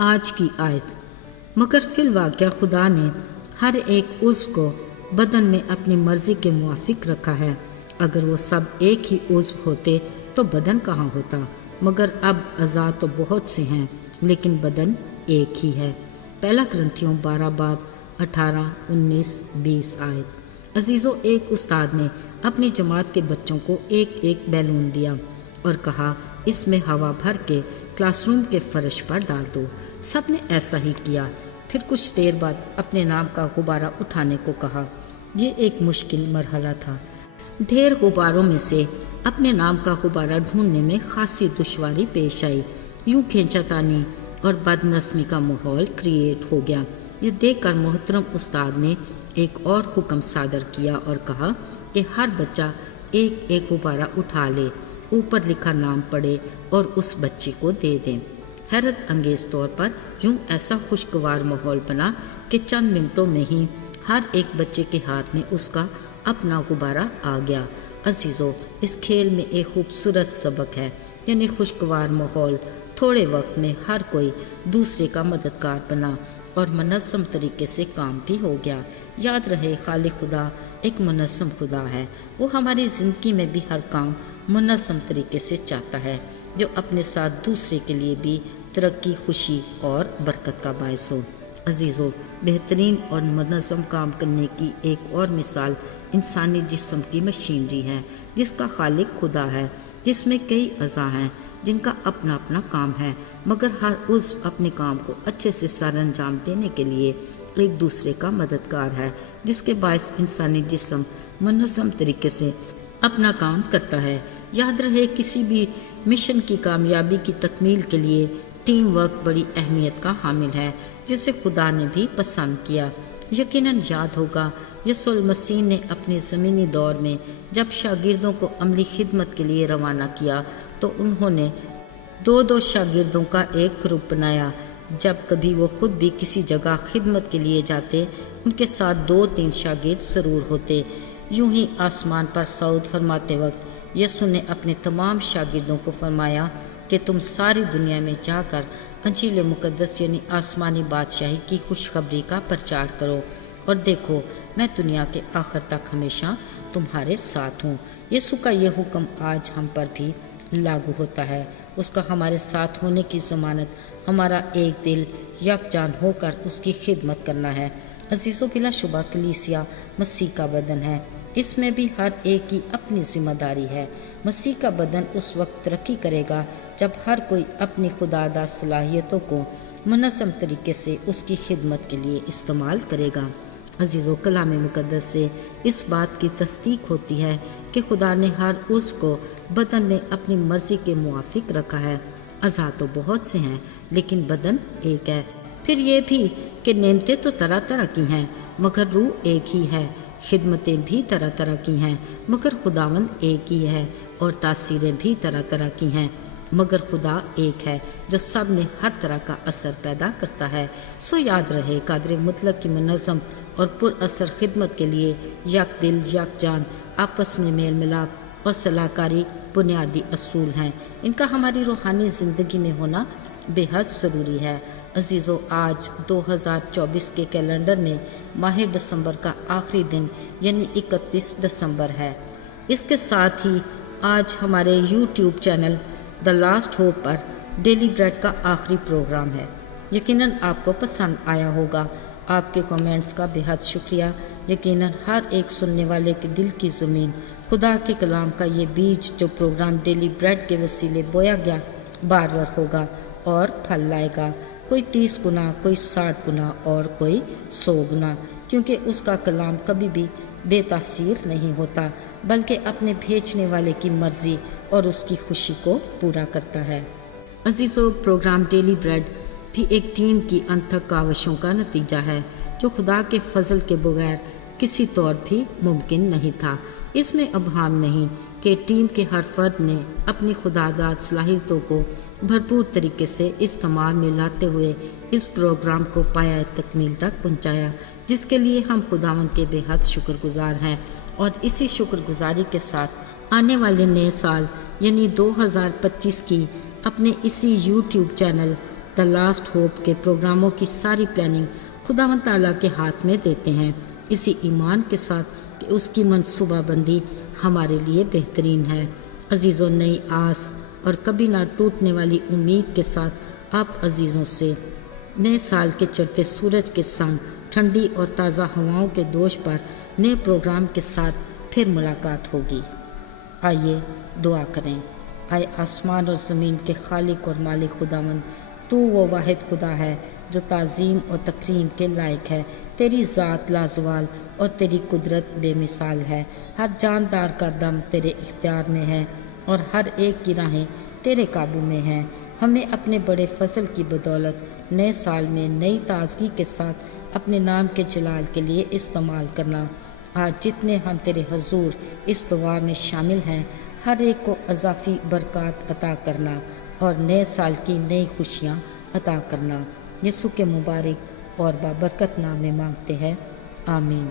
آج کی آیت، مگر فی الواقع خدا نے ہر ایک عضو کو بدن میں اپنی مرضی کے موافق رکھا ہے۔ اگر وہ سب ایک ہی عضو ہوتے تو بدن کہاں ہوتا، مگر اب اعضاء تو بہت سے ہیں لیکن بدن ایک ہی ہے۔ پہلا کرنتھیوں 12 باب 18، 19، 20 آیت۔ عزیزو، ایک استاد نے اپنی جماعت کے بچوں کو ایک ایک بیلون دیا اور کہا اس میں ہوا بھر کے کلاس روم کے فرش پر ڈال دو۔ سب نے ایسا ہی کیا۔ پھر کچھ دیر بعد اپنے نام کا غبارہ اٹھانے کو کہا۔ یہ ایک مشکل مرحلہ تھا۔ ڈھیر غباروں میں سے اپنے نام کا غبارہ ڈھونڈنے میں خاصی دشواری پیش آئی۔ یوں کھینچا تانی اور بد نظمی کا ماحول کریٹ ہو گیا۔ یہ دیکھ کر محترم استاد نے ایک اور حکم صادر کیا اور کہا کہ ہر بچہ ایک ایک غبارہ اٹھا لے، اوپر لکھا نام پڑھے اور اس بچے کو دے دیں۔ حیرت انگیز طور پر یوں ایسا خوشگوار ماحول بنا کہ چند منٹوں میں ہی ہر ایک بچے کے ہاتھ میں اس کا اپنا غبارہ آ گیا۔ عزیزو، اس کھیل میں ایک خوبصورت سبق ہے، یعنی خوشگوار ماحول۔ تھوڑے وقت میں ہر کوئی دوسرے کا مددگار بنا اور منظم طریقے سے کام بھی ہو گیا۔ یاد رہے، خالق خدا ایک منظم خدا ہے۔ وہ ہماری زندگی میں بھی ہر کام منظم طریقے سے چاہتا ہے، جو اپنے ساتھ دوسرے کے لیے بھی ترقی، خوشی اور برکت کا باعث ہو۔ عزیزو، بہترین اور منظم کام کرنے کی ایک اور مثال انسانی جسم کی مشینری ہے، جس کا خالق خدا ہے، جس میں کئی اعضاء ہیں جن کا اپنا اپنا کام ہے، مگر ہر عضو اپنے کام کو اچھے سے سر انجام دینے کے لیے ایک دوسرے کا مددگار ہے، جس کے باعث انسانی جسم منظم طریقے سے اپنا کام کرتا ہے۔ یاد رہے، کسی بھی مشن کی کامیابی کی تکمیل کے لیے ٹیم ورک بڑی اہمیت کا حامل ہے، جسے خدا نے بھی پسند کیا۔ یقیناً یاد ہوگا، یسوع المسیح نے اپنے زمینی دور میں جب شاگردوں کو عملی خدمت کے لیے روانہ کیا تو انہوں نے 2 شاگردوں کا ایک گروپ بنایا۔ جب کبھی وہ خود بھی کسی جگہ خدمت کے لیے جاتے، ان کے ساتھ 2-3 شاگرد ضرور ہوتے۔ یوں ہی آسمان پر صعود فرماتے وقت یسوع نے اپنے تمام شاگردوں کو فرمایا کہ تم ساری دنیا میں جا کر انجیل مقدس یعنی آسمانی بادشاہی کی خوشخبری کا پرچار کرو، اور دیکھو میں دنیا کے آخر تک ہمیشہ تمہارے ساتھ ہوں۔ یسوع کا یہ حکم آج ہم پر بھی لاگو ہوتا ہے۔ اس کا ہمارے ساتھ ہونے کی ضمانت ہمارا ایک دل یکجان ہو کر اس کی خدمت کرنا ہے۔ عزیزو، بلا شبہ کلیسیا مسیح کا بدن ہے۔ اس میں بھی ہر ایک کی اپنی ذمہ داری ہے۔ مسیح کا بدن اس وقت ترقی کرے گا جب ہر کوئی اپنی خداداد صلاحیتوں کو منظم طریقے سے اس کی خدمت کے لیے استعمال کرے گا۔ عزیزو، کلام مقدس سے اس بات کی تصدیق ہوتی ہے کہ خدا نے ہر عضو کو بدن میں اپنی مرضی کے موافق رکھا ہے۔ اعضاء تو بہت سے ہیں لیکن بدن ایک ہے۔ پھر یہ بھی کہ نعمتیں تو طرح طرح کی ہیں مگر روح ایک ہی ہے، خدمتیں بھی طرح طرح کی ہیں مگر خداوند ایک ہی ہے، اور تاثیریں بھی طرح طرح کی ہیں مگر خدا ایک ہے جو سب میں ہر طرح کا اثر پیدا کرتا ہے۔ سو یاد رہے، قادر مطلق کی منظم اور پر اثر خدمت کے لیے یک دل، یک جان، آپس میں میل ملاپ اور صلاح کاری بنیادی اصول ہیں۔ ان کا ہماری روحانی زندگی میں ہونا بے حد ضروری ہے۔ عزیزو، آج 2024 کے کیلنڈر میں ماہ دسمبر کا آخری دن یعنی 31 دسمبر ہے۔ اس کے ساتھ ہی آج ہمارے یوٹیوب چینل دا لاسٹ ہوپ پر ڈیلی بریڈ کا آخری پروگرام ہے۔ یقیناً آپ کو پسند آیا ہوگا۔ آپ کے کومنٹس کا بے حد شکریہ۔ یقیناً ہر ایک سننے والے کے دل کی زمین خدا کے کلام کا یہ بیج جو پروگرام ڈیلی بریڈ کے وسیلے بویا گیا بار بار ہوگا اور پھل لائے گا، کوئی 30 گنا، کوئی 60 گنا اور کوئی 100 گنا، کیونکہ اس کا کلام کبھی بھی بے تاثیر نہیں ہوتا بلکہ اپنے بھیجنے والے کی مرضی اور اس کی خوشی کو پورا کرتا ہے۔ عزیزو، پروگرام ڈیلی بریڈ بھی ایک ٹیم کی انتھک کاوشوں کا نتیجہ ہے جو خدا کے فضل کے بغیر کسی طور بھی ممکن نہیں تھا۔ اس میں ابہام نہیں کہ ٹیم کے ہر فرد نے اپنی خداداد صلاحیتوں کو بھرپور طریقے سے استعمال میں لاتے ہوئے اس پروگرام کو پایہ تکمیل تک پہنچایا، جس کے لیے ہم خداوند کے بے حد شکر گزار ہیں۔ اور اسی شکر گزاری کے ساتھ آنے والے نئے سال یعنی 2025 کی اپنے اسی یوٹیوب چینل دا لاسٹ ہوپ کے پروگراموں کی ساری پلاننگ خداوند تعالیٰ کے ہاتھ میں دیتے ہیں، اسی ایمان کے ساتھ کہ اس کی منصوبہ بندی ہمارے لیے بہترین ہے۔ عزیزوں، نئی آس اور کبھی نہ ٹوٹنے والی امید کے ساتھ آپ عزیزوں سے نئے سال کے چڑھتے سورج کے سنگ ٹھنڈی اور تازہ ہواؤں کے دوش پر نئے پروگرام کے ساتھ پھر ملاقات ہوگی۔ آئیے دعا کریں۔ آئے آسمان اور زمین کے خالق اور مالک خداوند، تو وہ واحد خدا ہے جو تعظیم اور تکریم کے لائق ہے۔ تیری ذات لازوال اور تیری قدرت بے مثال ہے۔ ہر جاندار کا دم تیرے اختیار میں ہے اور ہر ایک کی راہیں تیرے قابو میں ہیں۔ ہمیں اپنے بڑے فضل کی بدولت نئے سال میں نئی تازگی کے ساتھ اپنے نام کے جلال کے لیے استعمال کرنا۔ آج جتنے ہم تیرے حضور اس دعا میں شامل ہیں، ہر ایک کو اضافی برکات عطا کرنا اور نئے سال کی نئی خوشیاں عطا کرنا۔ یسوع کے مبارک اور بابرکت نام میں مانگتے ہیں، آمین۔